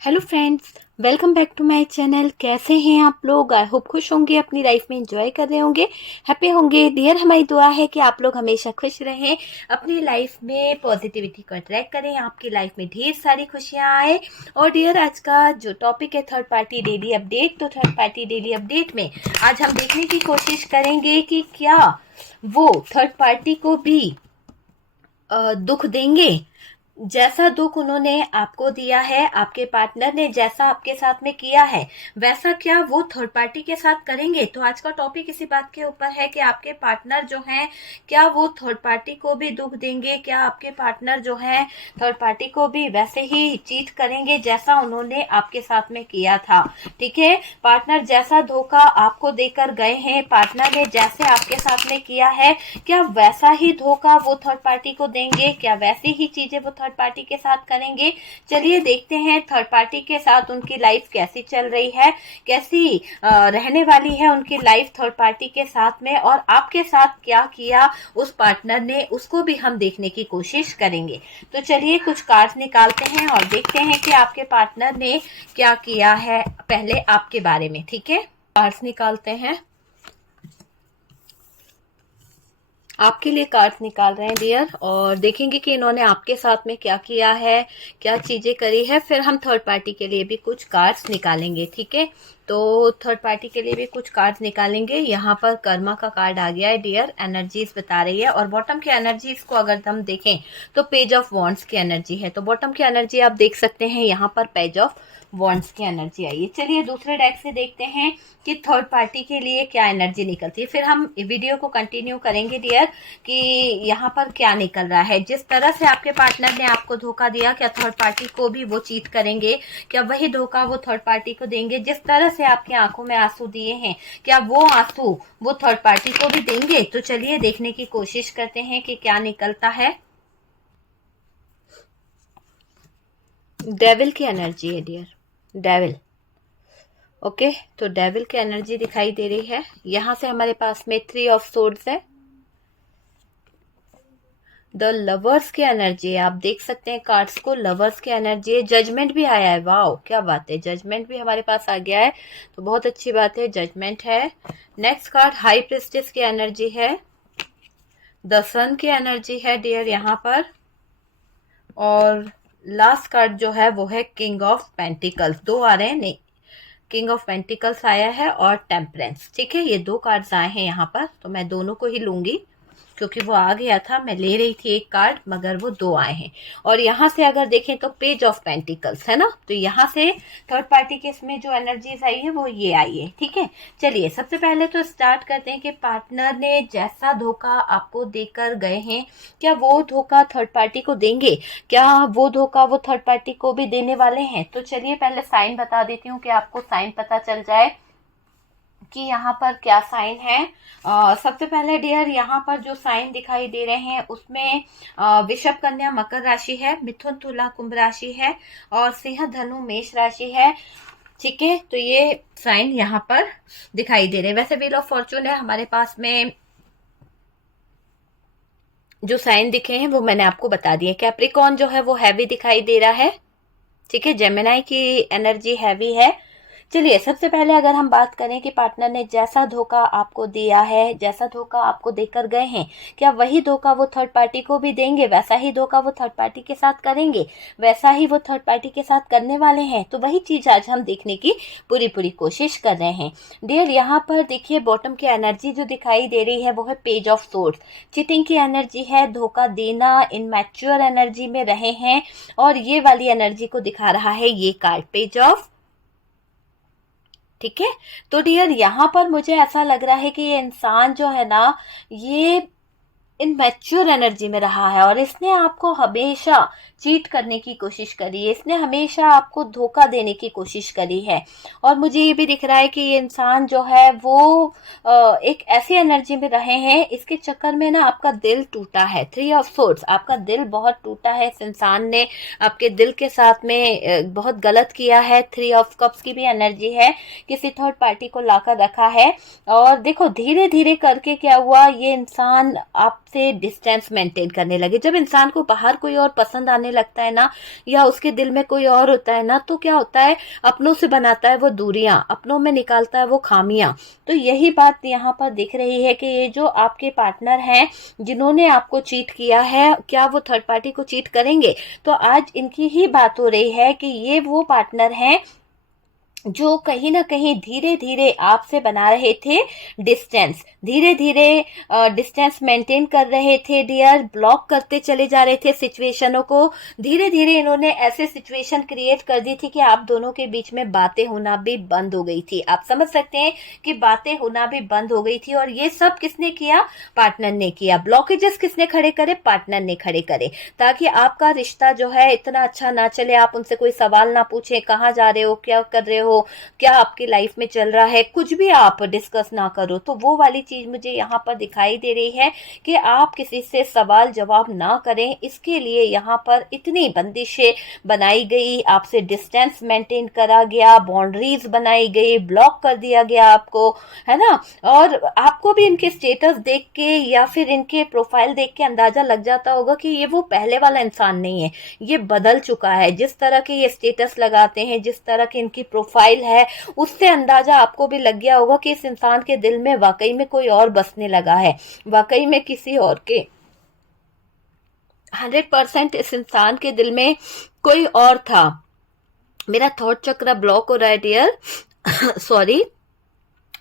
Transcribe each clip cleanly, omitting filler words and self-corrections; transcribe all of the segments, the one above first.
Hello friends, welcome back to my channel. कैसे हैं आप लोग? आई होप खुश होंगे, अपनी लाइफ में एंजॉय कर रहे होंगे, हैप्पी होंगे। डियर, हमारी दुआ है कि आप लोग हमेशा खुश रहें, अपनी लाइफ में पॉजिटिविटी को अट्रैक्ट करें, आपकी लाइफ में ढेर सारी खुशियां आए। और डियर, आज का जो टॉपिक है थर्ड पार्टी डेली अपडेट, तो थर्ड पार्टी डेली अपडेट में आज हम देखने की कोशिश करेंगे कि क्या वो थर्ड पार्टी को भी दुख देंगे, जैसा दुख उन्होंने आपको दिया है, आपके पार्टनर ने जैसा आपके साथ में किया है, वैसा क्या वो थर्ड पार्टी के साथ करेंगे। तो आज का टॉपिक इसी बात के ऊपर है कि आपके पार्टनर जो हैं, क्या वो थर्ड पार्टी को भी दुख देंगे, क्या आपके पार्टनर जो हैं थर्ड पार्टी को भी वैसे ही चीट करेंगे जैसा उन्होंने आपके साथ में किया था। ठीक है, पार्टनर जैसा धोखा आपको देकर गए हैं, पार्टनर ने जैसे आपके साथ में किया है, क्या वैसा ही धोखा वो थर्ड पार्टी को देंगे, क्या वैसी ही चीजें वो थर्ड पार्टी के साथ करेंगे। चलिए देखते हैं थर्ड पार्टी के साथ उनकी लाइफ कैसी चल रही है, कैसी रहने वाली है उनकी लाइफ थर्ड पार्टी के साथ में, और आपके साथ क्या किया उस पार्टनर ने, उसको भी हम देखने की कोशिश करेंगे। तो चलिए कुछ कार्ड्स निकालते हैं और देखते हैं कि आपके पार्टनर ने क्या किया है पहले आपके बारे में। ठीक है, कार्ड्स निकालते हैं, आपके लिए कार्ड्स निकाल रहे हैं डियर, और देखेंगे कि इन्होंने आपके साथ में क्या किया है, क्या चीजें करी है। फिर हम थर्ड पार्टी के लिए भी कुछ कार्ड्स निकालेंगे। ठीक है, तो थर्ड पार्टी के लिए भी कुछ कार्ड्स निकालेंगे। यहाँ पर कर्मा का कार्ड आ गया है डियर, एनर्जीज बता रही है, और बॉटम की एनर्जीज को अगर हम देखें तो पेज ऑफ वॉन्ड्स की एनर्जी है। तो बॉटम की एनर्जी आप देख सकते हैं, यहाँ पर पेज ऑफ वॉन्ड्स की एनर्जी आई है। चलिए दूसरे डेक से देखते हैं कि थर्ड पार्टी के लिए क्या एनर्जी निकलती है, फिर हम वीडियो को कंटिन्यू करेंगे डियर कि यहाँ पर क्या निकल रहा है। जिस तरह से आपके पार्टनर ने आपको धोखा दिया, क्या थर्ड पार्टी को भी वो चीट करेंगे, क्या वही धोखा वो थर्ड पार्टी को देंगे। जिस तरह से आपकी आंखों में आंसू दिए हैं, क्या वो आंसू वो थर्ड पार्टी को भी देंगे। तो चलिए देखने की कोशिश करते हैं कि क्या निकलता है। डेविल की एनर्जी है डियर, डेविल। ओके, तो डेविल की एनर्जी दिखाई दे रही है। यहां से हमारे पास में थ्री ऑफ सोर्ड्स है, द लवर्स की एनर्जी है। आप देख सकते हैं कार्ड्स को, लवर्स की एनर्जी है। जजमेंट भी आया है, वाओ क्या बात है, जजमेंट भी हमारे पास आ गया है, तो बहुत अच्छी बात है, जजमेंट है। नेक्स्ट कार्ड हाई प्रिस्टेस की एनर्जी है, द सन की एनर्जी है डियर यहाँ पर, और लास्ट कार्ड जो है वो है किंग ऑफ पेंटिकल्स। दो आ रहे हैं, नहीं, किंग ऑफ पेंटिकल्स आया है और टेम्परेंस। ठीक है, ये दो कार्ड्स आए हैं यहाँ पर, तो मैं दोनों को ही लूंगी क्योंकि वो आ गया था, मैं ले रही थी एक कार्ड मगर वो दो आए हैं। और यहाँ से अगर देखें तो पेज ऑफ पेंटिकल्स है ना, तो यहाँ से थर्ड पार्टी के इसमें जो एनर्जीज आई है वो ये आई है। ठीक है, चलिए सबसे पहले तो स्टार्ट करते हैं कि पार्टनर ने जैसा धोखा आपको देकर गए हैं, क्या वो धोखा थर्ड पार्टी को देंगे, क्या वो धोखा वो थर्ड पार्टी को भी देने वाले हैं। तो चलिए पहले साइन बता देती हूँ कि आपको साइन पता चल जाए कि यहाँ पर क्या साइन है। सबसे पहले डियर यहाँ पर जो साइन दिखाई दे रहे हैं उसमें वृषभ कन्या मकर राशि है, मिथुन तुला कुंभ राशि है, और सिंह धनु मेष राशि है। ठीक है, तो ये साइन यहाँ पर दिखाई दे रहे हैं। वैसे व्हील ऑफ फॉर्चून है हमारे पास में, जो साइन दिखे हैं वो मैंने आपको बता दिया। कैप्रिकॉर्न जो है वो हैवी दिखाई दे रहा है। ठीक है, जेमिनाई की एनर्जी हैवी है। चलिए सबसे पहले अगर हम बात करें कि पार्टनर ने जैसा धोखा आपको दिया है, जैसा धोखा आपको देकर गए हैं, क्या वही धोखा वो थर्ड पार्टी को भी देंगे, वैसा ही धोखा वो थर्ड पार्टी के साथ करेंगे, वैसा ही वो थर्ड पार्टी के साथ करने वाले हैं। तो वही चीज आज हम देखने की पूरी पूरी कोशिश कर रहे हैं डियर। यहाँ पर देखिए बॉटम की एनर्जी जो दिखाई दे रही है वो है पेज ऑफ सोर्ड्स, चीटिंग की एनर्जी है, धोखा देना, इनमैच्योर एनर्जी में रहे हैं, और ये वाली एनर्जी को दिखा रहा है ये कार्ड, पेज ऑफ। ठीक है, तो डियर यहाँ पर मुझे ऐसा लग रहा है कि ये इंसान जो है ना, ये इनमैच्योर एनर्जी में रहा है, और इसने आपको हमेशा चीट करने की कोशिश करी है, इसने हमेशा आपको धोखा देने की कोशिश करी है। और मुझे ये भी दिख रहा है कि ये इंसान जो है वो एक ऐसी एनर्जी में रहे हैं, इसके चक्कर में ना आपका दिल टूटा है। थ्री ऑफ सोर्ड्स, आपका दिल बहुत टूटा है, इस इंसान ने आपके दिल के साथ में बहुत गलत किया है। थ्री ऑफ कप्स की भी एनर्जी है, किसी थर्ड पार्टी को लाकर रखा है, और देखो धीरे धीरे करके क्या हुआ, ये इंसान आप आपसे डिस्टेंस मेंटेन करने लगे। जब इंसान को बाहर कोई और पसंद आने लगता है ना, या उसके दिल में कोई और होता है ना, तो क्या होता है, अपनों से बनाता है वो दूरियां, अपनों में निकालता है वो खामियां। तो यही बात यहाँ पर दिख रही है कि ये जो आपके पार्टनर हैं जिन्होंने आपको चीट किया है, क्या वो थर्ड पार्टी को चीट करेंगे? तो आज इनकी ही बात हो रही है कि ये वो पार्टनर हैं जो कहीं ना कहीं धीरे धीरे आपसे बना रहे थे डिस्टेंस, धीरे धीरे डिस्टेंस मेंटेन कर रहे थे डियर, ब्लॉक करते चले जा रहे थे सिचुएशनों को। धीरे धीरे इन्होंने ऐसे सिचुएशन क्रिएट कर दी थी कि आप दोनों के बीच में बातें होना भी बंद हो गई थी। आप समझ सकते हैं कि बातें होना भी बंद हो गई थी। और ये सब किसने किया? पार्टनर ने किया। ब्लॉकेजेस किसने खड़े करे? पार्टनर ने खड़े करे, ताकि आपका रिश्ता जो है इतना अच्छा ना चले। आप उनसे कोई सवाल ना पूछे, कहाँ जा रहे हो, क्या कर रहे हो, क्या आपकी लाइफ में चल रहा है, कुछ भी आप डिस्कस ना करो। तो वो वाली चीज मुझे यहाँ पर दिखाई दे रही है कि आप किसी से सवाल जवाब ना करें। इसके लिए यहाँ पर इतनी बंदिशें बनाई गई, आपसे डिस्टेंस मेंटेन करा गया, बाउंड्रीज बनाई गई, ब्लॉक कर दिया गया आपको, है ना। और आपको भी इनके स्टेटस देख के या फिर इनके प्रोफाइल देख के अंदाजा लग जाता होगा कि ये वो पहले वाला इंसान नहीं है, ये बदल चुका है। जिस तरह के ये स्टेटस लगाते हैं, जिस तरह की इनकी प्रोफाइल है, उससे अंदाजा आपको भी लग गया होगा कि इस इंसान के दिल में वाकई में कोई और बसने लगा है, वाकई में किसी और के 100% इस इंसान के दिल में कोई और था। मेरा थॉट चक्र ब्लॉक हो रहा है डियर सॉरी,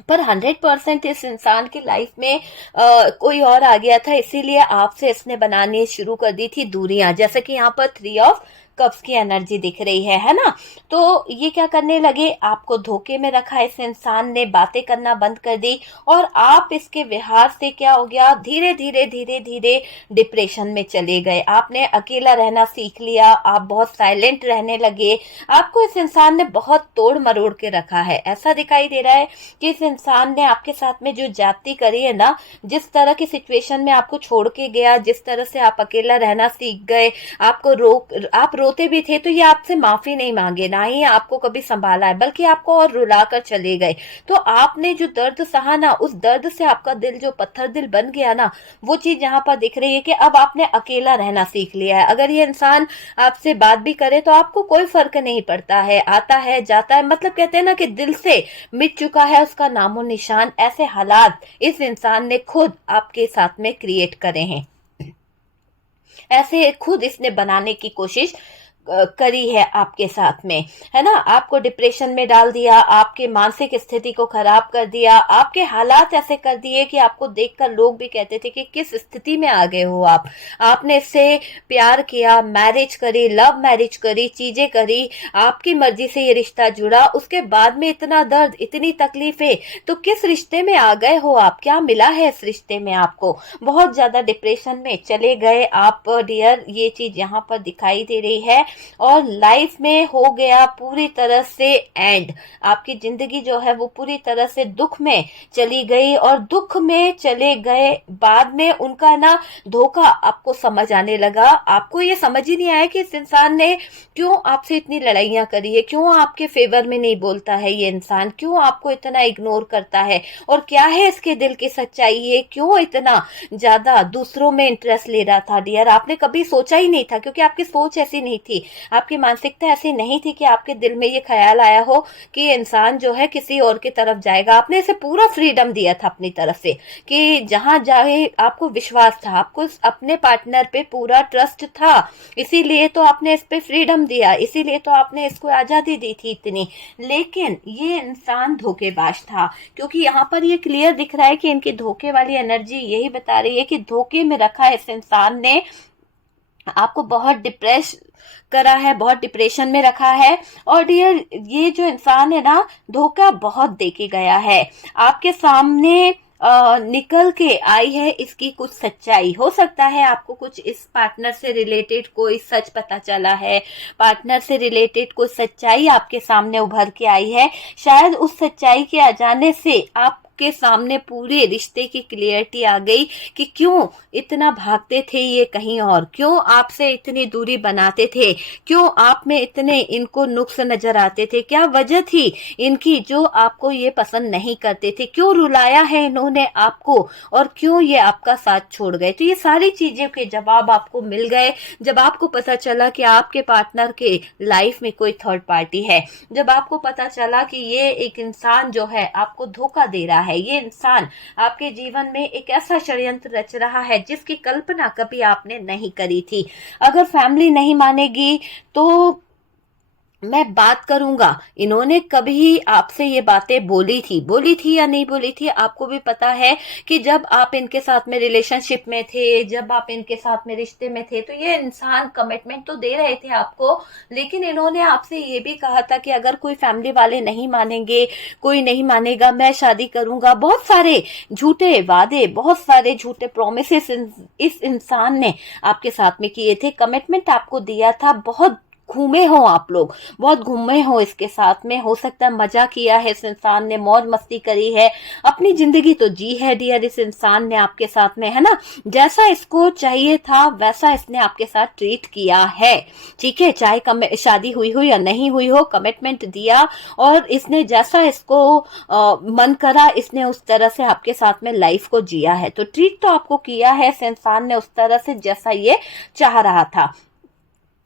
पर 100% इस इंसान की लाइफ में कोई और आ गया था, इसीलिए आपसे इसने बनानी शुरू कर दी थी दूरियां। जैसे कि यहाँ पर 3 ऑफ कप्स की एनर्जी दिख रही है ना। तो ये क्या करने लगे, आपको धोखे में रखा इस इंसान ने, बातें करना बंद कर दी। और आप इसके व्यवहार से क्या हो गया, धीरे धीरे धीरे धीरे डिप्रेशन में चले गए। आपने अकेला रहना सीख लिया, आप बहुत साइलेंट रहने लगे। आपको इस इंसान ने बहुत तोड़ मरोड़ के रखा है। ऐसा दिखाई दे रहा है कि इस इंसान ने आपके साथ में जो ज्यादती करी है ना, जिस तरह की सिचुएशन में आपको छोड़ के गया, जिस तरह से आप अकेला रहना सीख गए, आप रोते भी थे तो ये आपसे माफी नहीं मांगे, ना ही आपको कभी संभाला है, बल्कि आपको और रुला कर चले गए। तो आपने जो दर्द सहा ना, उस दर्द से आपका दिल जो पत्थर दिल बन गया ना, वो चीज यहाँ पर दिख रही है कि अब आपने अकेला रहना सीख लिया है। अगर ये इंसान आपसे बात भी करे तो आपको कोई फर्क नहीं पड़ता है, आता है जाता है, मतलब कहते हैं ना कि दिल से मिट चुका है उसका नामो निशान। ऐसे हालात इस इंसान ने खुद आपके साथ में क्रिएट करे हैं, ऐसे खुद इसने बनाने की कोशिश करी है आपके साथ में, है ना। आपको डिप्रेशन में डाल दिया, आपके मानसिक स्थिति को खराब कर दिया, आपके हालात ऐसे कर दिए कि आपको देखकर लोग भी कहते थे कि किस स्थिति में आ गए हो आप। आपने इससे प्यार किया, मैरिज करी, लव मैरिज करी, चीजें करी, आपकी मर्जी से ये रिश्ता जुड़ा, उसके बाद में इतना दर्द, इतनी तकलीफें, तो किस रिश्ते में आ गए हो आप? क्या मिला है इस रिश्ते में आपको? बहुत ज्यादा डिप्रेशन में चले गए आप डियर, ये चीज यहाँ पर दिखाई दे रही है। और लाइफ में हो गया पूरी तरह से एंड, आपकी जिंदगी जो है वो पूरी तरह से दुख में चली गई। और दुख में चले गए बाद में उनका ना धोखा आपको समझ आने लगा। आपको ये समझ ही नहीं आया कि इस इंसान ने क्यों आपसे इतनी लड़ाइयां करी है, क्यों आपके फेवर में नहीं बोलता है ये इंसान, क्यों आपको इतना इग्नोर करता है, और क्या है इसके दिल की सच्चाई है, क्यों इतना ज्यादा दूसरों में इंटरेस्ट ले रहा था डियर। आपने कभी सोचा ही नहीं था, क्योंकि आपकी सोच ऐसी नहीं थी, आपकी मानसिकता ऐसी नहीं थी कि आपके दिल में ये ख्याल आया हो कि ये इंसान जो है किसी और की तरफ जाएगा। आपने इसे पूरा फ्रीडम दिया था अपनी तरफ से कि जहां जाए, आपको विश्वास था, आपको अपने पार्टनर पे पूरा ट्रस्ट था, इसीलिए तो आपने इस पे फ्रीडम दिया, इसीलिए तो आपने इसको आजादी दी थी इतनी। लेकिन ये इंसान धोखेबाज था, क्योंकि यहाँ पर ये क्लियर दिख रहा है कि इनकी धोखे वाली एनर्जी यही बता रही है कि धोखे में रखा इस इंसान ने आपको बहुत डिप्रेस करा है, बहुत डिप्रेशन में रखा है। और डियर ये जो इंसान है ना, धोखा बहुत देके गया है, आपके सामने निकल के आई है इसकी कुछ सच्चाई। हो सकता है आपको कुछ इस पार्टनर से रिलेटेड कोई सच पता चला है, पार्टनर से रिलेटेड कोई सच्चाई आपके सामने उभर के आई है। शायद उस सच्चाई के आ जाने से आप आपके सामने पूरे रिश्ते की क्लियरिटी आ गई कि क्यों इतना भागते थे ये कहीं और, क्यों आपसे इतनी दूरी बनाते थे, क्यों आप में इतने इनको नुक्स नजर आते थे, क्या वजह थी इनकी जो आपको ये पसंद नहीं करते थे, क्यों रुलाया है इन्होंने आपको और क्यों ये आपका साथ छोड़ गए। तो ये सारी चीजें के जवाब आपको मिल गए जब आपको पता चला कि आपके पार्टनर के लाइफ में कोई थर्ड पार्टी है, जब आपको पता चला कि ये एक इंसान जो है आपको धोखा दे रहा है, ये इंसान आपके जीवन में एक ऐसा षड्यंत्र रच रहा है जिसकी कल्पना कभी आपने नहीं करी थी। अगर फैमिली नहीं मानेगी तो मैं बात करूंगा, इन्होंने कभी आपसे ये बातें बोली थी या नहीं बोली थी, आपको भी पता है कि जब आप इनके साथ में रिलेशनशिप में थे, जब आप इनके साथ में रिश्ते में थे, तो ये इंसान कमिटमेंट तो दे रहे थे आपको, लेकिन इन्होंने आपसे ये भी कहा था कि अगर कोई फैमिली वाले नहीं मानेंगे, कोई नहीं मानेगा, मैं शादी करूंगा। बहुत सारे झूठे वादे, बहुत सारे झूठे प्रोमिसेस इस इंसान ने आपके साथ में किए थे, कमिटमेंट आपको दिया था। बहुत घूमे हो आप लोग, बहुत घूमे हो इसके साथ में, हो सकता है मजा किया है इस इंसान ने, मौज मस्ती करी है, अपनी जिंदगी तो जी है डियर इस इंसान ने आपके साथ में, है ना। जैसा इसको चाहिए था वैसा इसने आपके साथ ट्रीट किया है, ठीक है, चाहे शादी हुई हो या नहीं हुई हो, कमिटमेंट दिया और इसने जैसा इसको मन करा इसने उस तरह से आपके साथ में लाइफ को जिया है। तो ट्रीट तो आपको किया है इस इंसान ने उस तरह से जैसा ये चाह रहा था,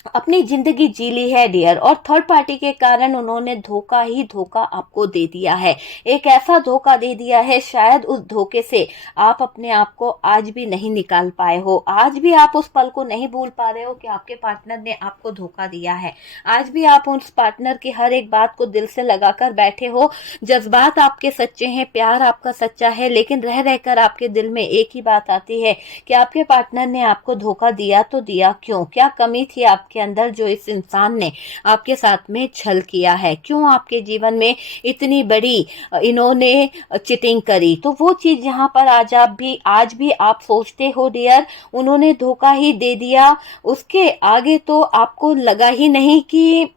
अपनी जिंदगी जी ली है डियर। और थर्ड पार्टी के कारण उन्होंने धोखा ही धोखा आपको दे दिया है, एक ऐसा धोखा दे दिया है शायद उस धोखे से आप अपने आप को आज भी नहीं निकाल पाए हो, आज भी आप उस पल को नहीं भूल पा रहे हो कि आपके पार्टनर ने आपको धोखा दिया है, आज भी आप उस पार्टनर की हर एक बात को दिल से लगाकर बैठे हो, जज्बात आपके सच्चे हैं, प्यार आपका सच्चा है, लेकिन रह रहकर आपके दिल में एक ही बात आती है कि आपके पार्टनर ने आपको धोखा दिया तो दिया क्यों, क्या कमी थी आपके अंदर जो इस इंसान ने आपके साथ में छल किया है, क्यों आपके जीवन में इतनी बड़ी इन्होंने चिटिंग करी। तो वो चीज यहाँ पर आज भी आप सोचते हो डियर, उन्होंने धोखा ही दे दिया, उसके आगे तो आपको लगा ही नहीं कि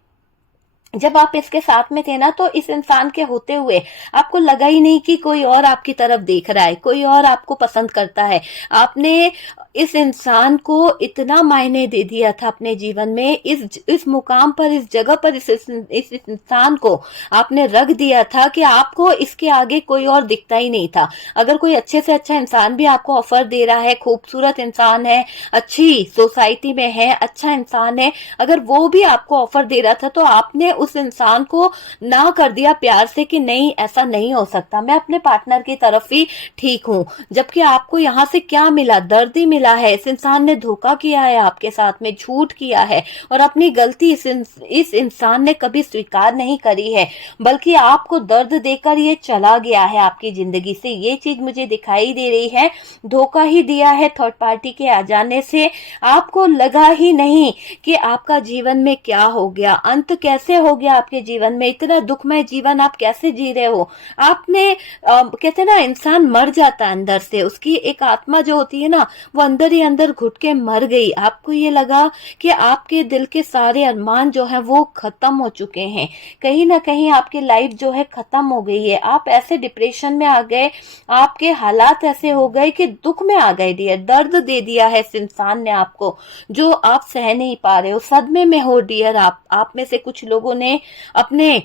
जब आप इसके साथ में थे ना तो इस इंसान के होते हुए आपको लगा ही नहीं कि कोई और आपकी तरफ देख रहा है, कोई और आपको पसंद करता है। आपने इस इंसान को इतना मायने दे दिया था अपने जीवन में, इस मुकाम पर, इस जगह पर इस इंसान को आपने रख दिया था कि आपको इसके आगे कोई और दिखता ही नहीं था। अगर कोई अच्छे से अच्छा इंसान भी आपको ऑफर दे रहा है, खूबसूरत इंसान है, अच्छी सोसाइटी में है, अच्छा इंसान है, अगर वो भी आपको ऑफर दे रहा था तो आपने उस इंसान को ना कर दिया प्यार से कि नहीं ऐसा नहीं हो सकता, मैं अपने पार्टनर की तरफ ही ठीक हूं। जबकि आपको यहां से क्या मिला, दर्द ही मिला है। इस इंसान ने धोखा किया है आपके साथ में, झूठ किया है और अपनी गलती इस इंसान ने कभी स्वीकार नहीं करी है, बल्कि आपको दर्द देकर ये चला गया है आपकी जिंदगी से। ये चीज मुझे दिखाई दे रही है, धोखा ही दिया है थर्ड पार्टी के आ जाने से। आपको लगा ही नहीं कि आपका जीवन में क्या हो गया, अंत कैसे हो गया आपके जीवन में, इतना दुखमय जीवन आप कैसे जी रहे हो। आपने कहते ना इंसान मर जाता है अंदर से, उसकी एक आत्मा जो होती है ना वो अंदर ही अंदर घुट के मर गई। आपको ये लगा कि आपके दिल के सारे अरमान जो है वो खत्म हो चुके हैं, कहीं ना कहीं आपकी लाइफ जो है खत्म हो गई है। आप ऐसे डिप्रेशन में आ गए, आपके हालात ऐसे हो गए कि दुख में आ गए डियर, दर्द दे दिया है इस इंसान ने आपको जो आप सह नहीं पा रहे हो, सदमे में हो डियर। आप में से कुछ लोगों ने अपने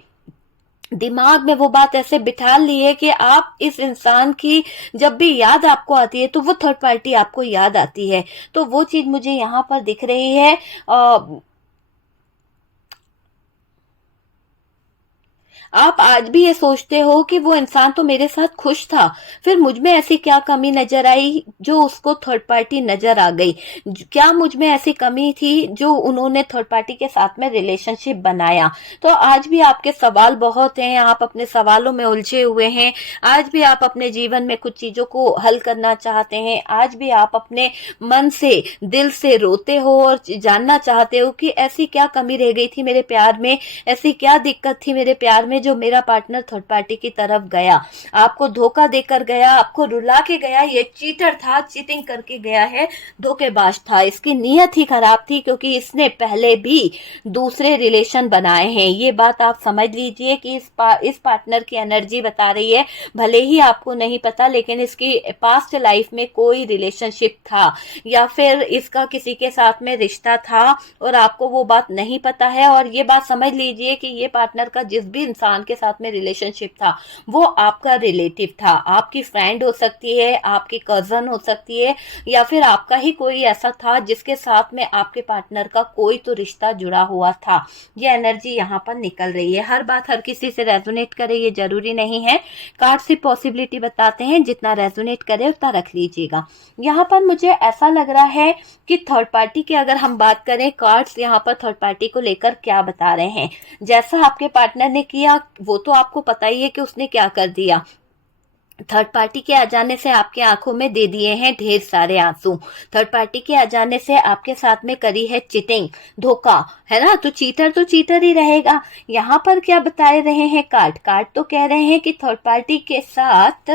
दिमाग में वो बात ऐसे बिठा ली है कि आप इस इंसान की जब भी याद आपको आती है तो वो थर्ड पार्टी आपको याद आती है। तो वो चीज मुझे यहाँ पर दिख रही है। आप आज भी ये सोचते हो कि वो इंसान तो मेरे साथ खुश था, फिर मुझ में ऐसी क्या कमी नजर आई जो उसको थर्ड पार्टी नजर आ गई, क्या मुझ में ऐसी कमी थी जो उन्होंने थर्ड पार्टी के साथ में रिलेशनशिप बनाया। तो आज भी आपके सवाल बहुत हैं, आप अपने सवालों में उलझे हुए हैं, आज भी आप अपने जीवन में कुछ चीजों को हल करना चाहते हैं, आज भी आप अपने मन से दिल से रोते हो और जानना चाहते हो कि ऐसी क्या कमी रह गई थी मेरे प्यार में, ऐसी क्या दिक्कत थी मेरे प्यार में जो मेरा पार्टनर थर्ड पार्टी की तरफ गया, आपको धोखा देकर गया, आपको रुला के गया, ये चीटर था, चीटिंग करके गया है, धोखेबाज था, इसकी नीयत ही खराब थी क्योंकि इसने पहले भी दूसरे रिलेशन बनाए हैं। ये बात आप समझ लीजिए कि इस पार्टनर की एनर्जी बता रही है, भले ही आपको नहीं पता, लेकिन इसकी पास्ट लाइफ में कोई रिलेशनशिप था या फिर इसका किसी के साथ में रिश्ता था और आपको वो बात नहीं पता है। और ये बात समझ लीजिए कि ये पार्टनर का जिस भी इंसान के साथ में रिलेशनशिप था वो आपका रिलेटिव था, आपकी फ्रेंड हो सकती है, आपकी कजन हो सकती है, या फिर आपका ही कोई ऐसा था जिसके साथ में आपके पार्टनर का कोई तो रिश्ता जुड़ा हुआ था। ये एनर्जी यहाँ पर निकल रही है। हर बात हर किसी से रेजोनेट करे ये जरूरी नहीं है, कार्ड से पॉसिबिलिटी बताते हैं, जितना रेजोनेट करे उतना रख लीजिएगा। यहाँ पर मुझे ऐसा लग रहा है कि थर्ड पार्टी की अगर हम बात करें, कार्ड्स यहाँ पर थर्ड पार्टी को लेकर क्या बता रहे हैं। जैसा आपके पार्टनर ने किया वो तो आपको पता ही है कि उसने क्या कर दिया। थर्ड पार्टी के आ जाने से आपके आंखों में दे दिए हैं ढेर सारे आंसू। थर्ड पार्टी के आ जाने से आपके साथ में करी है चिटिंग, धोखा, है ना। तो चीटर ही रहेगा। यहाँ पर क्या बता रहे हैं कार्ड तो कह रहे हैं कि थर्ड पार्टी के साथ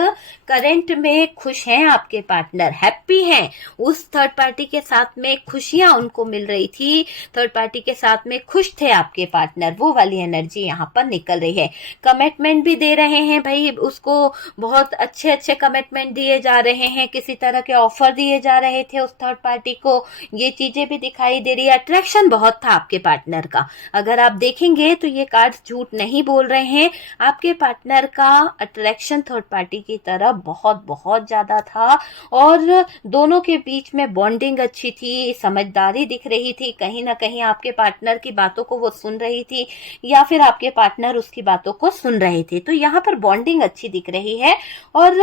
करंट में खुश हैं आपके पार्टनर, हैप्पी हैं। उस थर्ड पार्टी के साथ में खुशियां उनको मिल रही थी, थर्ड पार्टी के साथ में खुश थे आपके पार्टनर, वो वाली एनर्जी यहाँ पर निकल रही है। कमिटमेंट भी दे रहे हैं भाई, उसको बहुत अच्छे कमिटमेंट दिए जा रहे हैं, किसी तरह के ऑफर दिए जा रहे थे उस थर्ड पार्टी को, ये चीजें भी दिखाई दे रही है। अट्रैक्शन बहुत था आपके पार्टनर का, अगर आप देखेंगे तो ये कार्ड्स झूठ नहीं बोल रहे हैं। आपके पार्टनर का अट्रैक्शन थर्ड पार्टी की तरफ बहुत ज्यादा था और दोनों के बीच में बॉन्डिंग अच्छी थी, समझदारी दिख रही थी, कहीं ना कहीं आपके पार्टनर की बातों को वो सुन रही थी या फिर आपके पार्टनर उसकी बातों को सुन रहे थे। तो यहाँ पर बॉन्डिंग अच्छी दिख रही है और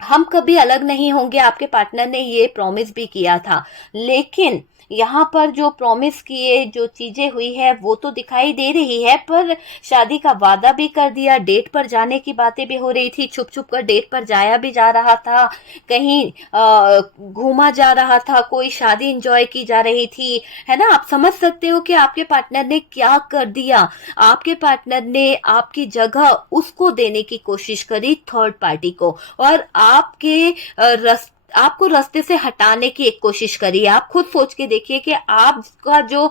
हम कभी अलग नहीं होंगे, आपके पार्टनर ने ये प्रॉमिस भी किया था। लेकिन यहाँ पर जो प्रॉमिस किए, जो चीजें हुई है वो तो दिखाई दे रही है, पर शादी का वादा भी कर दिया, डेट पर जाने की बातें भी हो रही थी, छुप कर डेट पर जाया भी जा रहा था, कहीं घूमा जा रहा था, कोई शादी एंजॉय की जा रही थी, है ना। आप समझ सकते हो कि आपके पार्टनर ने क्या कर दिया। आपके पार्टनर ने आपकी जगह उसको देने की कोशिश करी थर्ड पार्टी को, और आपको रास्ते से हटाने की एक कोशिश करी। आप खुद सोच के देखिए कि आपका जो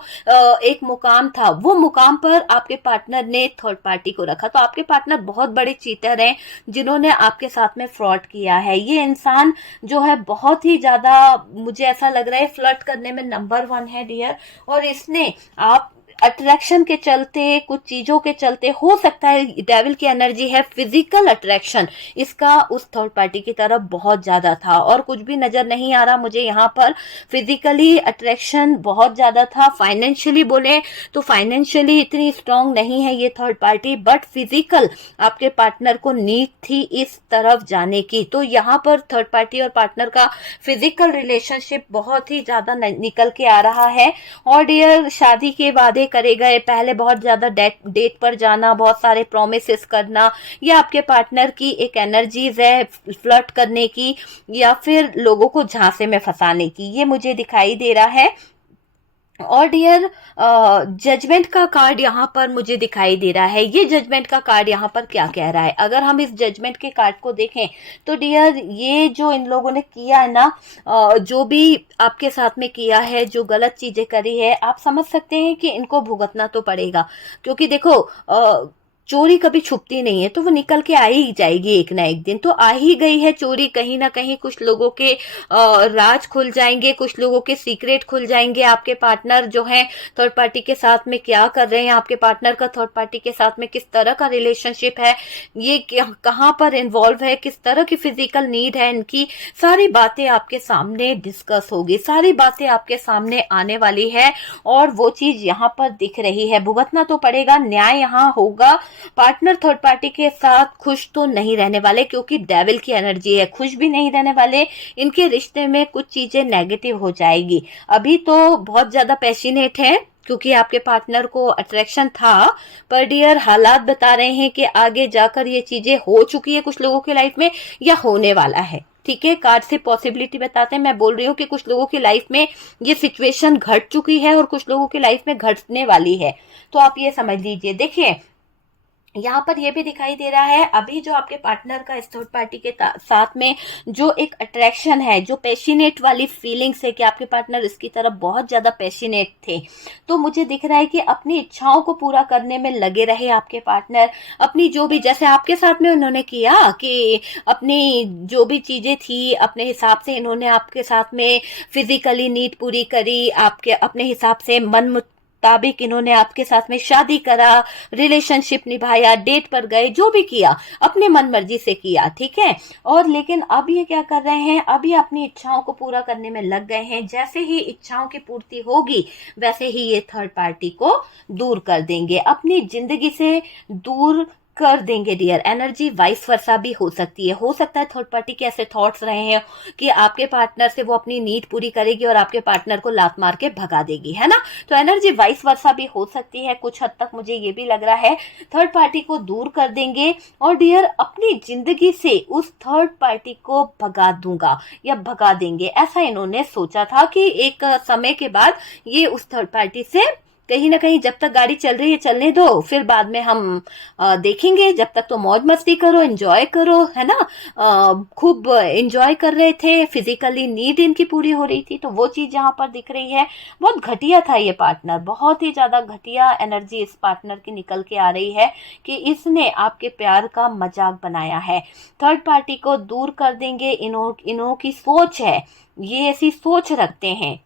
एक मुकाम था वो मुकाम पर आपके पार्टनर ने थर्ड पार्टी को रखा। तो आपके पार्टनर बहुत बड़े चीटर हैं जिन्होंने आपके साथ में फ्रॉड किया है। ये इंसान जो है बहुत ही ज्यादा, मुझे ऐसा लग रहा है, फ्लर्ट करने में नंबर 1 है डियर। और इसने आप अट्रैक्शन के चलते, कुछ चीजों के चलते, हो सकता है डेविल की एनर्जी है, फिजिकल अट्रैक्शन इसका उस थर्ड पार्टी की तरफ बहुत ज्यादा था। और कुछ भी नजर नहीं आ रहा मुझे यहाँ पर, फिजिकली अट्रैक्शन बहुत ज्यादा था। फाइनेंशियली बोले तो फाइनेंशियली इतनी स्ट्रांग नहीं है ये थर्ड पार्टी, बट फिजिकल आपके पार्टनर को नीड थी इस तरफ जाने की। तो यहाँ पर थर्ड पार्टी और पार्टनर का फिजिकल रिलेशनशिप बहुत ही ज्यादा निकल के आ रहा है। और डियर, शादी के वादे करे गए, पहले बहुत ज्यादा डेट पर जाना, बहुत सारे प्रोमिसेस करना, ये आपके पार्टनर की एक एनर्जीज है फ्लर्ट करने की या फिर लोगों को झांसे में फंसाने की, ये मुझे दिखाई दे रहा है। और डियर, जजमेंट का कार्ड यहाँ पर मुझे दिखाई दे रहा है। ये जजमेंट का कार्ड यहाँ पर क्या कह रहा है, अगर हम इस जजमेंट के कार्ड को देखें तो डियर, ये जो इन लोगों ने किया है ना, जो भी आपके साथ में किया है, जो गलत चीजें करी है, आप समझ सकते हैं कि इनको भुगतना तो पड़ेगा। क्योंकि देखो, चोरी कभी छुपती नहीं है, तो वो निकल के आ ही जाएगी एक ना एक दिन। तो आ ही गई है चोरी, कहीं ना कहीं कुछ लोगों के राज खुल जाएंगे, कुछ लोगों के सीक्रेट खुल जाएंगे। आपके पार्टनर जो है थर्ड पार्टी के साथ में क्या कर रहे हैं, आपके पार्टनर का थर्ड पार्टी के साथ में किस तरह का रिलेशनशिप है, ये कहाँ पर इन्वॉल्व है, किस तरह की फिजिकल नीड है इनकी, सारी बातें आपके सामने डिस्कस होगी, सारी बातें आपके सामने आने वाली है। और वो चीज यहाँ पर दिख रही है, भुगतना तो पड़ेगा, न्याय यहाँ होगा। पार्टनर थर्ड पार्टी के साथ खुश तो नहीं रहने वाले, क्योंकि डेविल की एनर्जी है, खुश भी नहीं रहने वाले। इनके रिश्ते में कुछ चीजें नेगेटिव हो जाएगी। अभी तो बहुत ज्यादा पैशनेट है क्योंकि आपके पार्टनर को अट्रैक्शन था, पर डियर हालात बता रहे हैं कि आगे जाकर ये चीजें हो चुकी है कुछ लोगों की लाइफ में या होने वाला है। ठीक है, कार्ड से पॉसिबिलिटी बताते हैं। मैं बोल रही हूँ कि कुछ लोगों की लाइफ में ये सिचुएशन घट चुकी है और कुछ लोगों की लाइफ में घटने वाली है। तो आप ये समझ लीजिए। देखिए, यहाँ पर ये भी दिखाई दे रहा है अभी जो आपके पार्टनर का इस थर्ड पार्टी के साथ में जो एक अट्रैक्शन है, जो पैशनेट वाली फीलिंग्स है कि आपके पार्टनर इसकी तरफ बहुत ज्यादा पैशनेट थे, तो मुझे दिख रहा है कि अपनी इच्छाओं को पूरा करने में लगे रहे आपके पार्टनर। अपनी जो भी, जैसे आपके साथ में उन्होंने किया कि अपनी जो भी चीजें थी अपने हिसाब से इन्होंने आपके साथ में फिजिकली नीड पूरी करी, आपके अपने हिसाब से मन मुताबिक इन्होंने आपके साथ में शादी करा, रिलेशनशिप निभाया, डेट पर गए, जो भी किया अपने मन मर्जी से किया, ठीक है। और लेकिन अब ये क्या कर रहे हैं, अभी अपनी इच्छाओं को पूरा करने में लग गए हैं। जैसे ही इच्छाओं की पूर्ति होगी वैसे ही ये थर्ड पार्टी को दूर कर देंगे, अपनी जिंदगी से दूर कर देंगे डियर। एनर्जी वाइस वर्सा भी हो सकती है, हो सकता है थर्ड पार्टी के ऐसे थॉट्स रहे हैं कि आपके पार्टनर से वो अपनी नीड पूरी करेगी और आपके पार्टनर को लात मार के भगा देगी, है ना। तो एनर्जी वाइस वर्सा भी हो सकती है। कुछ हद तक मुझे ये भी लग रहा है थर्ड पार्टी को दूर कर देंगे और डियर अपनी जिंदगी से उस थर्ड पार्टी को भगा दूंगा या भगा देंगे, ऐसा इन्होंने सोचा था कि एक समय के बाद ये उस थर्ड पार्टी से कहीं ना कहीं, जब तक गाड़ी चल रही है चलने दो, फिर बाद में हम देखेंगे, जब तक तो मौज मस्ती करो, एंजॉय करो, है ना। खूब एंजॉय कर रहे थे, फिजिकली नीड इनकी पूरी हो रही थी, तो वो चीज यहाँ पर दिख रही है। बहुत घटिया था ये पार्टनर, बहुत ही ज्यादा घटिया एनर्जी इस पार्टनर की निकल के आ रही है कि इसने आपके प्यार का मजाक बनाया है। थर्ड पार्टी को दूर कर देंगे, इन्हों की सोच है, ये ऐसी सोच रखते हैं।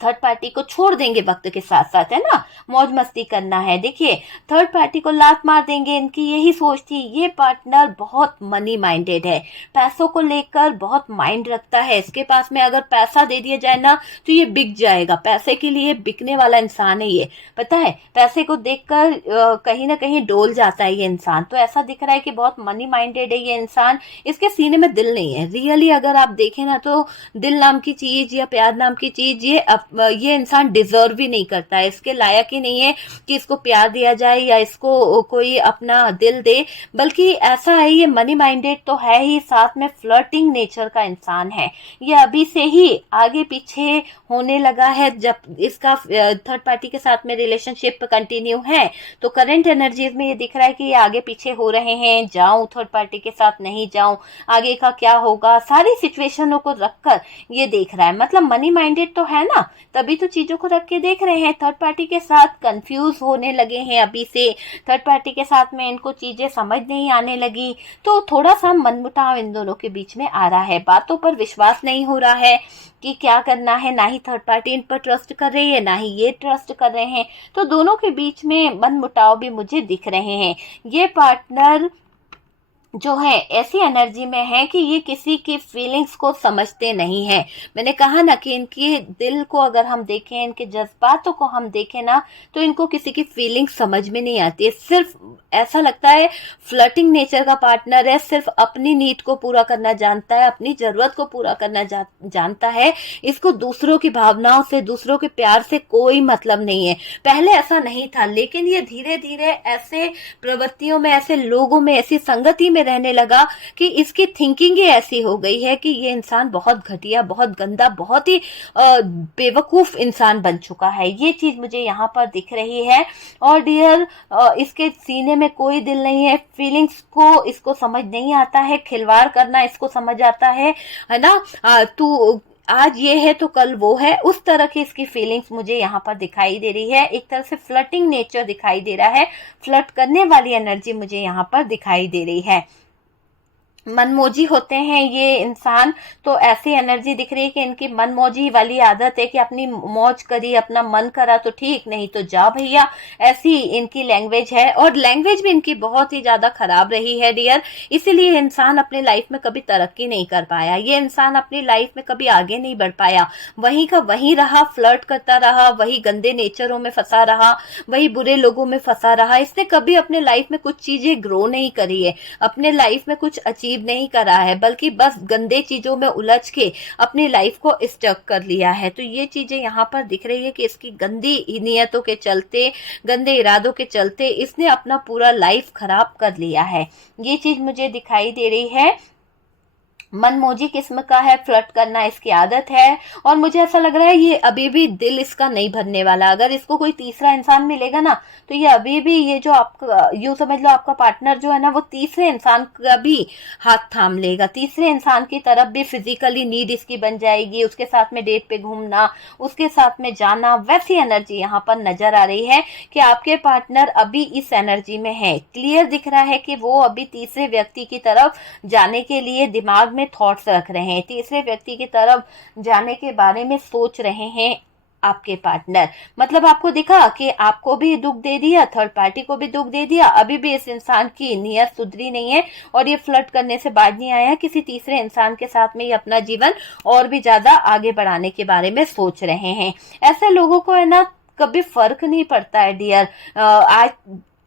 थर्ड पार्टी को छोड़ देंगे वक्त के साथ साथ, है ना, मौज मस्ती करना है। देखिए थर्ड पार्टी को लात मार देंगे, इनकी यही सोच थी। ये पार्टनर बहुत मनी माइंडेड है, पैसों को लेकर बहुत माइंड रखता है। इसके पास में अगर पैसा दे दिया जाए ना तो ये बिक जाएगा, पैसे के लिए बिकने वाला इंसान है ये, पता है। पैसे को देखकर कहीं ना कहीं डोल जाता है ये इंसान। तो ऐसा दिख रहा है कि बहुत मनी माइंडेड है ये इंसान, इसके सीने में दिल नहीं है। रियली अगर आप देखें ना तो दिल नाम की चीज या प्यार नाम की चीज ये इंसान डिजर्व भी नहीं करता है, इसके लायक ही नहीं है कि इसको प्यार दिया जाए या इसको कोई अपना दिल दे। बल्कि ऐसा है, ये मनी माइंडेड तो है ही, साथ में फ्लर्टिंग नेचर का इंसान है। ये अभी से ही आगे पीछे होने लगा है। जब इसका थर्ड पार्टी के साथ में रिलेशनशिप कंटिन्यू है तो करंट एनर्जीज में ये दिख रहा है कि ये आगे पीछे हो रहे हैं, जाऊं थर्ड पार्टी के साथ नहीं जाऊं, आगे का क्या होगा, सारी सिचुएशनों को रखकर ये देख रहा है। मतलब मनी माइंडेड तो है ना, तभी तो चीजों को रख के देख रहे हैं। थर्ड पार्टी के साथ कंफ्यूज होने लगे हैं अभी से, थर्ड पार्टी के साथ में इनको चीजें समझ नहीं आने लगी, तो थोड़ा सा मनमुटाव इन दोनों के बीच में आ रहा है। बातों पर विश्वास नहीं हो रहा है कि क्या करना है, ना ही थर्ड पार्टी इन पर ट्रस्ट कर रही है, ना ही ये ट्रस्ट कर रहे हैं। तो दोनों के बीच में मनमुटाव भी मुझे दिख रहे हैं। ये पार्टनर जो है ऐसी एनर्जी में है कि ये किसी की फीलिंग्स को समझते नहीं है। मैंने कहा ना कि इनके दिल को अगर हम देखें, इनके जज्बातों को हम देखें ना, तो इनको किसी की फीलिंग्स समझ में नहीं आती है। सिर्फ ऐसा लगता है फ्लर्टिंग नेचर का पार्टनर है, सिर्फ अपनी नीड को पूरा करना जानता है, अपनी जरूरत को पूरा करना जानता है। इसको दूसरों की भावनाओं से, दूसरों के प्यार से कोई मतलब नहीं है। पहले ऐसा नहीं था, लेकिन ये धीरे धीरे ऐसे प्रवृत्तियों में, ऐसे लोगों में, ऐसी संगति में रहने लगा कि इसकी थिंकिंग ही ऐसी हो गई है कि ये इंसान बहुत घटिया, बहुत गंदा, बहुत ही बेवकूफ इंसान बन चुका है। ये चीज मुझे यहाँ पर दिख रही है। और डियर इसके सीने में कोई दिल नहीं है, फीलिंग्स को इसको समझ नहीं आता है, खिलवाड़ करना इसको समझ आता है ना। तू आज ये है तो कल वो है, उस तरह की इसकी फीलिंग्स मुझे यहाँ पर दिखाई दे रही है। एक तरह से फ्लर्टिंग नेचर दिखाई दे रहा है, फ्लर्ट करने वाली एनर्जी मुझे यहाँ पर दिखाई दे रही है। मनमोजी होते हैं ये इंसान, तो ऐसी एनर्जी दिख रही है कि इनकी मनमोजी वाली आदत है कि अपनी मौज करी, अपना मन करा तो ठीक, नहीं तो जा भैया, ऐसी इनकी लैंग्वेज है। और लैंग्वेज भी इनकी बहुत ही ज्यादा खराब रही है डियर, इसीलिए इंसान अपने लाइफ में कभी तरक्की नहीं कर पाया। ये इंसान अपनी लाइफ में कभी आगे नहीं बढ़ पाया, वहीं का वहीं रहा, फ्लर्ट करता रहा, वही गंदे नेचरों में फंसा रहा, वही बुरे लोगों में फंसा रहा। इसने कभी अपने लाइफ में कुछ चीजें ग्रो नहीं करी है, अपने लाइफ में कुछ अचीव नहीं करा है, बल्कि बस गंदे चीजों में उलझ के अपनी लाइफ को स्टक कर लिया है। तो ये चीजें यहाँ पर दिख रही है कि इसकी गंदी नीयतों के चलते, गंदे इरादों के चलते इसने अपना पूरा लाइफ खराब कर लिया है। ये चीज मुझे दिखाई दे रही है। मनमोजी किस्म का है, फ्लर्ट करना इसकी आदत है। और मुझे ऐसा लग रहा है ये अभी भी दिल इसका नहीं भरने वाला। अगर इसको कोई तीसरा इंसान मिलेगा ना तो ये अभी भी, ये जो आपका, यूं समझ लो आपका पार्टनर जो है ना, वो तीसरे इंसान का भी हाथ थाम लेगा। तीसरे इंसान की तरफ भी फिजिकली नीड इसकी बन जाएगी, उसके साथ में डेट पे घूमना, उसके साथ में जाना, वैसी एनर्जी यहाँ पर नजर आ रही है कि आपके पार्टनर अभी इस एनर्जी में है। क्लियर दिख रहा है कि वो अभी तीसरे व्यक्ति की तरफ जाने के लिए दिमाग में थॉट्स रख रहे हैं, तीसरे व्यक्ति की तरफ जाने के बारे में सोच रहे हैं आपके पार्टनर। मतलब आपको दिखा कि आपको भी दुख दे दिया, थर्ड पार्टी को भी दुख दे दिया, अभी भी इस इंसान की नीयत सुधरी नहीं है और ये फ्लर्ट करने से बाज नहीं आया। किसी तीसरे इंसान के साथ में ये अपना जीवन और भी ज्यादा आगे बढ़ाने के बारे में सोच रहे हैं। ऐसे लोगों को है ना कभी फर्क नहीं पड़ता है डियर, आज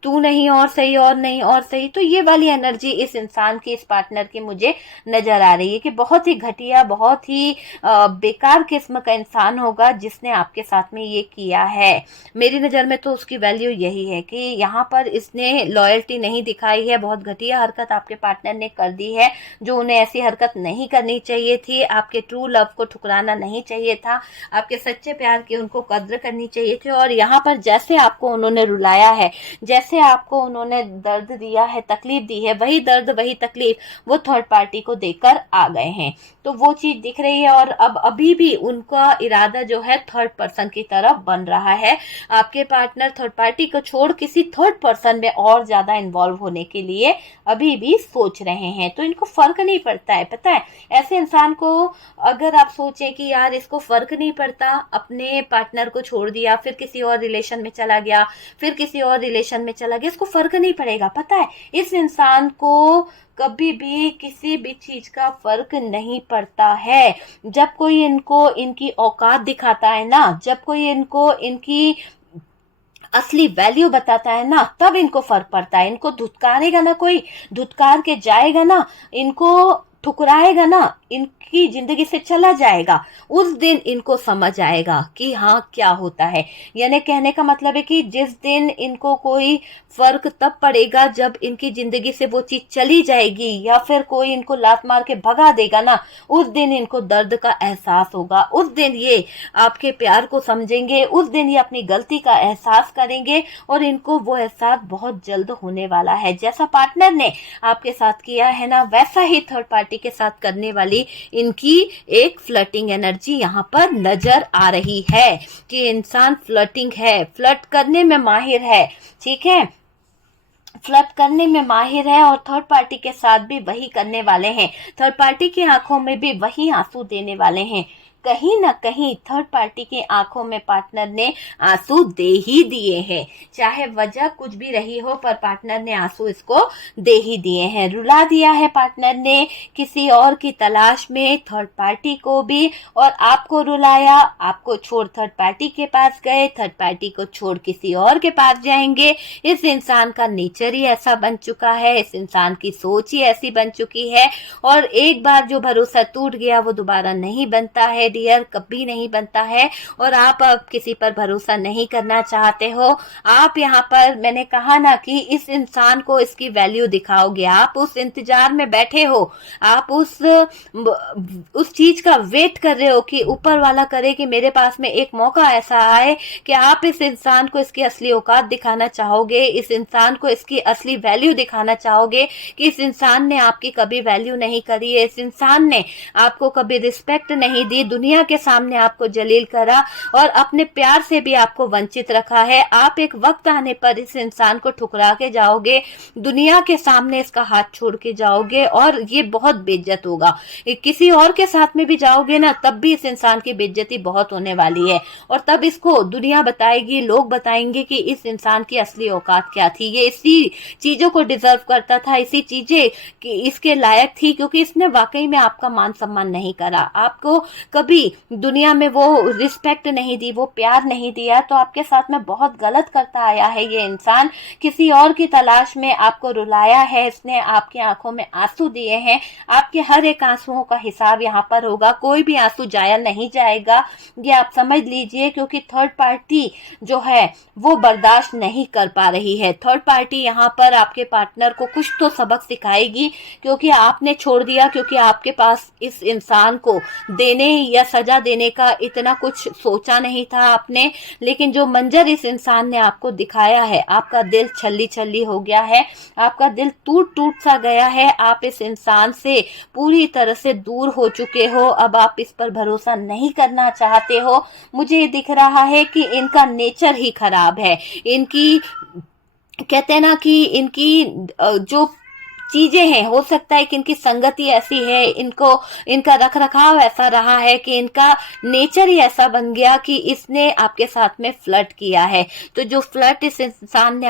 तू नहीं और सही, और नहीं और सही। तो ये वाली एनर्जी इस इंसान की, इस पार्टनर की मुझे नजर आ रही है कि बहुत ही घटिया, बहुत ही बेकार किस्म का इंसान होगा जिसने आपके साथ में ये किया है। मेरी नजर में तो उसकी वैल्यू यही है कि यहाँ पर इसने लॉयल्टी नहीं दिखाई है, बहुत घटिया हरकत आपके पार्टनर ने कर दी है, जो उन्हें ऐसी हरकत नहीं करनी चाहिए थी। आपके ट्रू लव को ठुकराना नहीं चाहिए था, आपके सच्चे प्यार की उनको कद्र करनी चाहिए थी। और यहाँ पर जैसे आपको उन्होंने रुलाया है, जैसे आपको उन्होंने दर्द दिया है, तकलीफ दी है, वही दर्द वही तकलीफ वो थर्ड पार्टी को देकर आ गए हैं। तो वो चीज दिख रही है और अब अभी भी उनका इरादा जो है थर्ड पर्सन की तरफ बन रहा है। आपके पार्टनर थर्ड पार्टी को छोड़ किसी थर्ड पर्सन में और ज्यादा इन्वॉल्व होने के लिए अभी भी सोच रहे हैं। तो इनको फर्क नहीं पड़ता है, पता है। ऐसे इंसान को अगर आप सोचें कि यार इसको फर्क नहीं पड़ता, अपने पार्टनर को छोड़ दिया, फिर किसी और रिलेशन में चला गया, फिर किसी और रिलेशन में चला गया, इसको फर्क नहीं पड़ेगा। पता है इस इंसान को कभी भी किसी भी चीज का फर्क नहीं पड़ता है। जब कोई इनको इनकी औकात दिखाता है ना, जब कोई इनको इनकी असली वैल्यू बताता है ना, तब इनको फर्क पड़ता है। इनको धुतकारेगा ना कोई, धुतकार के जाएगा ना, इनको ठुकराएगा ना, इनकी जिंदगी से चला जाएगा, उस दिन इनको समझ आएगा कि हाँ क्या होता है। यानी कहने का मतलब है कि जिस दिन इनको कोई फर्क तब पड़ेगा जब इनकी जिंदगी से वो चीज चली जाएगी, या फिर कोई इनको लात मार के भगा देगा ना, उस दिन इनको दर्द का एहसास होगा। उस दिन ये आपके प्यार को समझेंगे, उस दिन ये अपनी गलती का एहसास करेंगे और इनको वो एहसास बहुत जल्द होने वाला है। जैसा पार्टनर ने आपके साथ किया है ना, वैसा ही थर्ड पार्टी के साथ करने वाली इनकी एक फ्लर्टिंग एनर्जी यहाँ पर नजर आ रही है कि इंसान फ्लर्टिंग है, फ्लर्ट करने में माहिर है, ठीक है, फ्लर्ट करने में माहिर है और थर्ड पार्टी के साथ भी वही करने वाले हैं। थर्ड पार्टी की आंखों में भी वही आंसू देने वाले हैं। कहीं ना कहीं थर्ड पार्टी की आंखों में पार्टनर ने आंसू दे ही दिए हैं, चाहे वजह कुछ भी रही हो, पर पार्टनर ने आंसू इसको दे ही दिए हैं। रुला दिया है पार्टनर ने किसी और की तलाश में थर्ड पार्टी को भी, और आपको रुलाया, आपको छोड़ थर्ड पार्टी के पास गए, थर्ड पार्टी को छोड़ किसी और के पास जाएंगे। इस इंसान का नेचर ही ऐसा बन चुका है, इस इंसान की सोच ही ऐसी बन चुकी है, और एक बार जो भरोसा टूट गया वो दोबारा नहीं बनता है डियर, कभी नहीं बनता है। और आप अब किसी पर भरोसा नहीं करना चाहते हो। आप यहाँ पर, मैंने कहा ना कि इस इंसान को इसकी वैल्यू दिखाओगे, आप उस इंतजार में बैठे हो, आप उस चीज का वेट कर रहे हो कि ऊपर वाला करे कि मेरे पास में एक मौका ऐसा आए कि आप इस इंसान को इसकी असली औकात दिखाना चाहोगे, इस इंसान को इसकी असली वैल्यू दिखाना चाहोगे कि इस इंसान ने आपकी कभी वैल्यू नहीं करी है, इस इंसान ने आपको कभी रिस्पेक्ट नहीं दी, दुनिया के सामने आपको जलील करा और अपने प्यार से भी आपको वंचित रखा है। आप एक वक्त आने पर इस इंसान को ठुकरा के जाओगे, दुनिया के सामने इसका हाथ छोड़ के जाओगे और ये बहुत बेइज्जत होगा। किसी और के साथ में भी जाओगे ना, तब भी इस इंसान की बेइज्जती बहुत होने वाली है और तब इसको दुनिया बताएगी, लोग बताएंगे कि इस इंसान की असली औकात क्या थी, ये इसी चीजों को डिजर्व करता था, इसी चीजें इसके लायक थी, क्योंकि इसने वाकई में आपका मान सम्मान नहीं करा, आपको कभी कभी दुनिया में वो रिस्पेक्ट नहीं दी, वो प्यार नहीं दिया, तो आपके साथ में बहुत गलत करता आया है ये इंसान। किसी और की तलाश में आपको रुलाया है इसने, आपकी आंखों में आंसू दिए हैं, आपके हर एक आंसुओं का हिसाब यहाँ पर होगा, कोई भी आंसू जाया नहीं जाएगा, ये आप समझ लीजिए। क्योंकि थर्ड पार्टी जो है वो बर्दाश्त नहीं कर पा रही है। थर्ड पार्टी यहाँ पर आपके पार्टनर को कुछ तो सबक सिखाएगी, क्योंकि आपने छोड़ दिया, क्योंकि आपके पास इस इंसान को देने या सजा देने का इतना कुछ सोचा नहीं था आपने। लेकिन जो मंजर इस इंसान ने आपको दिखाया है, आपका दिल छल्ली छल्ली हो गया है, आपका दिल टूट टूट सा गया है। आप इस इंसान से पूरी तरह से दूर हो चुके हो, अब आप इस पर भरोसा नहीं करना चाहते हो। मुझे दिख रहा है कि इनका नेचर ही खराब है। इनकी कहते हैं ना कि इनकी जो चीजें हैं, हो सकता है कि इनकी संगति ऐसी है, इनका रख रखाव ऐसा रहा है कि इनका नेचर ही ऐसा बन गया कि इसने आपके साथ में फ्लर्ट किया है। तो जो फ्लर्ट इस इंसान ने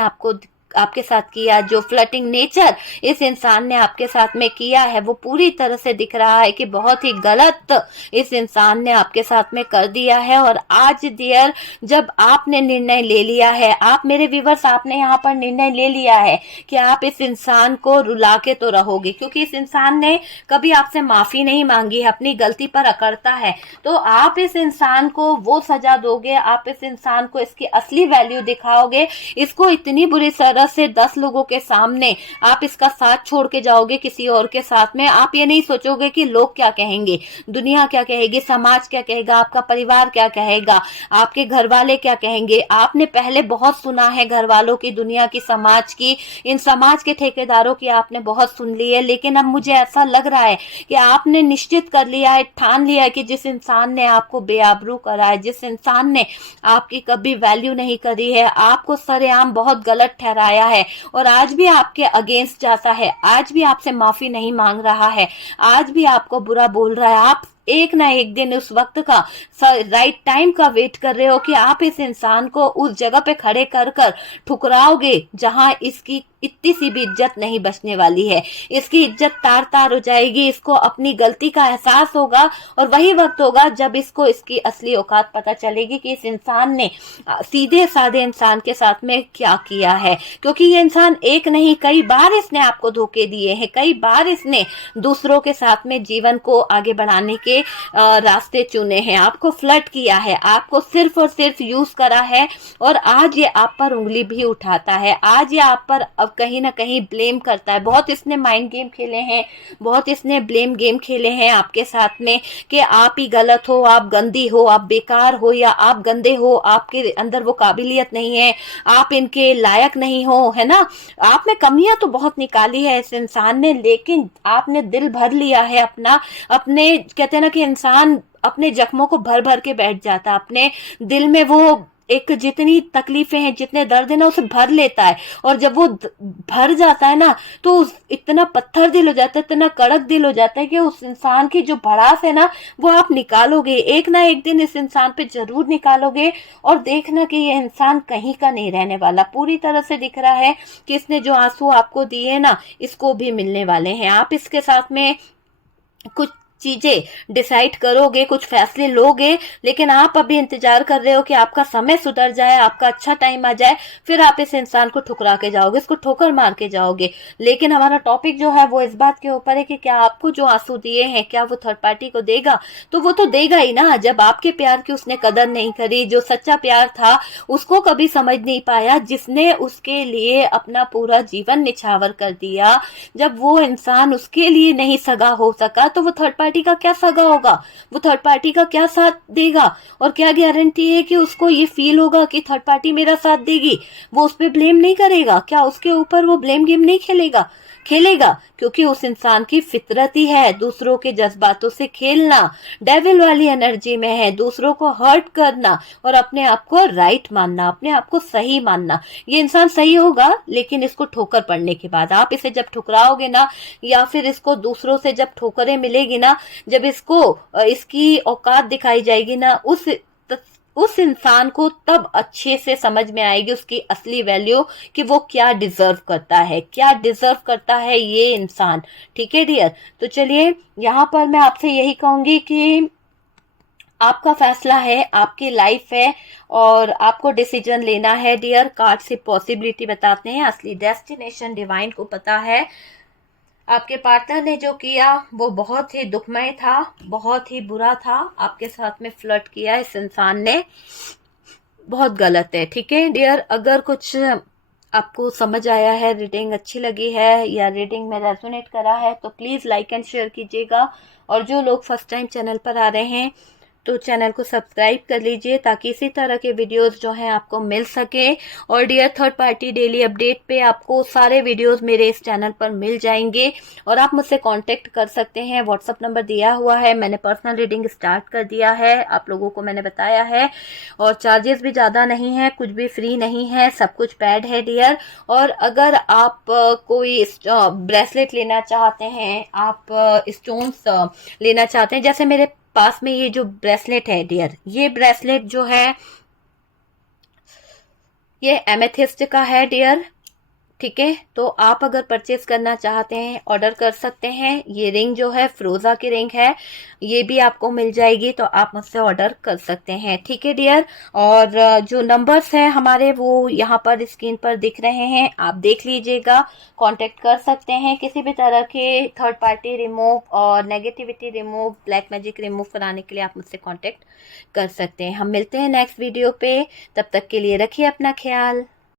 आपके साथ किया, जो फ्लर्टिंग नेचर इस इंसान ने आपके साथ में किया है, वो पूरी तरह से दिख रहा है कि बहुत ही गलत इस इंसान ने आपके साथ में कर दिया है। और आज डियर, जब आपने निर्णय ले लिया है, आप मेरे व्यूअर्स, आपने यहाँ पर निर्णय ले लिया है कि आप इस इंसान को रुला के तो रहोगे, क्योंकि इस इंसान ने कभी आपसे माफी नहीं मांगी है, अपनी गलती पर अकड़ता है, तो आप इस इंसान को वो सजा दोगे, आप इस इंसान को इसकी असली वैल्यू दिखाओगे, इसको इतनी बुरी तरह से 10 लोगों के सामने आप इसका साथ छोड़ के जाओगे किसी और के साथ में। आप ये नहीं सोचोगे कि लोग क्या कहेंगे, दुनिया क्या कहेगी, समाज क्या कहेगा, आपका परिवार क्या कहेगा, आपके घर वाले क्या कहेंगे। आपने पहले बहुत सुना है घर वालों की, दुनिया की, समाज की, इन समाज के ठेकेदारों की आपने बहुत सुन ली है। लेकिन अब मुझे ऐसा लग रहा है कि आपने निश्चित कर लिया है, ठान लिया है कि जिस इंसान ने आपको बेआबरू करा है, जिस इंसान ने आपकी कभी वैल्यू नहीं करी है, आपको सरेआम बहुत गलत ठहराया है और आज भी आपके अगेंस्ट जाता है, आज भी आपसे माफी नहीं मांग रहा है, आज भी आपको बुरा बोल रहा है, आप एक ना एक दिन उस वक्त का राइट टाइम का वेट कर रहे हो कि आप इस इंसान को उस जगह पे खड़े कर ठुकराओगे जहां इसकी इतनी सी भी इज्जत नहीं बचने वाली है। इसकी इज्जत तार तार हो जाएगी, इसको अपनी गलती का एहसास होगा और वही वक्त होगा जब इसको इसकी असली औकात पता चलेगी कि इस इंसान ने सीधे साधे इंसान के साथ में क्या किया है। क्योंकि ये इंसान एक नहीं, कई बार इसने आपको धोखे दिए हैं, कई बार इसने दूसरों के साथ में जीवन को आगे बढ़ाने के रास्ते चुने हैं, आपको फ्लर्ट किया है, आपको सिर्फ और सिर्फ यूज करा है और आज ये आप पर उंगली भी उठाता है, आज ये आप पर अब कहीं ना कहीं ब्लेम करता है। बहुत इसने माइंड गेम खेले हैं, बहुत इसने ब्लेम गेम खेले हैं आपके साथ में कि आप ही गलत हो, आप गंदी हो, आप बेकार हो, या आप गंदे हो, आपके अंदर वो काबिलियत नहीं है, आप इनके लायक नहीं हो, है ना। आप में कमियां तो बहुत निकाली है इस इंसान ने, लेकिन आपने दिल भर लिया है अपना, अपने कहते हैं ना कि इंसान अपने जख्मों को भर भर के बैठ जाता है, अपने दिल में वो एक जितनी तकलीफें हैं, जितने दर्द है ना, उसे भर लेता है और जब वो भर जाता है ना तो इतना पत्थर दिल हो जाता है, इतना कड़क दिल हो जाता है कि उस इंसान की जो भड़ास है ना वो आप निकालोगे, एक ना एक दिन इस इंसान पे जरूर निकालोगे और देखना कि ये इंसान कहीं का नहीं रहने वाला। पूरी तरह से दिख रहा है कि इसने जो आंसू आपको दिए ना, इसको भी मिलने वाले हैं। आप इसके साथ में कुछ चीजें डिसाइड करोगे, कुछ फैसले लोगे, लेकिन आप अभी इंतजार कर रहे हो कि आपका समय सुधर जाए, आपका अच्छा टाइम आ जाए, फिर आप इस इंसान को ठुकरा के जाओगे, इसको ठोकर मार के जाओगे। लेकिन हमारा टॉपिक जो है वो इस बात के ऊपर है कि क्या आपको जो आंसू दिए हैं क्या वो थर्ड पार्टी को देगा? तो वो तो देगा ही ना, जब आपके प्यार की उसने कदर नहीं करी, जो सच्चा प्यार था उसको कभी समझ नहीं पाया, जिसने उसके लिए अपना पूरा जीवन निछावर कर दिया, जब वो इंसान उसके लिए नहीं सगा हो सका तो वो थर्ड पार्टी का क्या सगा होगा, वो थर्ड पार्टी का क्या साथ देगा? और क्या गारंटी है कि उसको ये फील होगा कि थर्ड पार्टी मेरा साथ देगी? वो उस पर ब्लेम नहीं करेगा क्या? उसके ऊपर वो ब्लेम गेम नहीं खेलेगा क्योंकि उस इंसान की फितरत ही है दूसरों के जज्बातों से खेलना, डेविल वाली एनर्जी में है, दूसरों को हर्ट करना और अपने आप को राइट मानना, अपने आप को सही मानना। ये इंसान सही होगा लेकिन इसको ठोकर पड़ने के बाद, आप इसे जब ठुकराओगे ना, या फिर इसको दूसरों से जब ठोकरें मिलेगी ना, जब इसको इसकी औकात दिखाई जाएगी ना, उस इंसान को तब अच्छे से समझ में आएगी उसकी असली वैल्यू, कि वो क्या डिजर्व करता है, क्या डिजर्व करता है ये इंसान। ठीक है डियर, तो चलिए यहाँ पर मैं आपसे यही कहूंगी कि आपका फैसला है, आपकी लाइफ है और आपको डिसीजन लेना है डियर। कार्ड से पॉसिबिलिटी बताते हैं, असली डेस्टिनेशन डिवाइन को पता है। आपके पार्टनर ने जो किया वो बहुत ही दुखमय था, बहुत ही बुरा था। आपके साथ में फ्लर्ट किया इस इंसान ने, बहुत गलत है। ठीक है डियर, अगर कुछ आपको समझ आया है, रीडिंग अच्छी लगी है या रीडिंग में रेजोनेट करा है तो प्लीज़ लाइक एंड शेयर कीजिएगा। और जो लोग फर्स्ट टाइम चैनल पर आ रहे हैं तो चैनल को सब्सक्राइब कर लीजिए ताकि इसी तरह के वीडियोस जो हैं आपको मिल सके। और dear, third party daily update पे आपको सारे वीडियोस मेरे इस चैनल पर मिल जाएंगे और आप मुझसे कांटेक्ट कर सकते हैं। व्हाट्सअप नंबर दिया हुआ है, मैंने पर्सनल रीडिंग स्टार्ट कर दिया है, आप लोगों को मैंने बताया है। और चार्जेस भी ज़्यादा नहीं है, कुछ भी फ्री नहीं है, सब कुछ पैड है डियर। और अगर आप कोई ब्रेसलेट लेना चाहते हैं, आप स्टोन्स लेना चाहते हैं, जैसे मेरे पास में ये जो ब्रेसलेट है डियर, ये ब्रेसलेट जो है ये एमेथिस्ट का है डियर। ठीक है, तो आप अगर परचेज करना चाहते हैं ऑर्डर कर सकते हैं। ये रिंग जो है फ्रोजा की रिंग है, ये भी आपको मिल जाएगी, तो आप मुझसे ऑर्डर कर सकते हैं। ठीक है डियर, और जो नंबर्स हैं हमारे वो यहाँ पर स्क्रीन पर दिख रहे हैं, आप देख लीजिएगा, कांटेक्ट कर सकते हैं। किसी भी तरह के थर्ड पार्टी रिमूव और negativity remove, black magic remove कराने के लिए आप मुझसे कॉन्टेक्ट कर सकते हैं। हम मिलते हैं नेक्स्ट वीडियो पे, तब तक के लिए रखिए अपना ख्याल।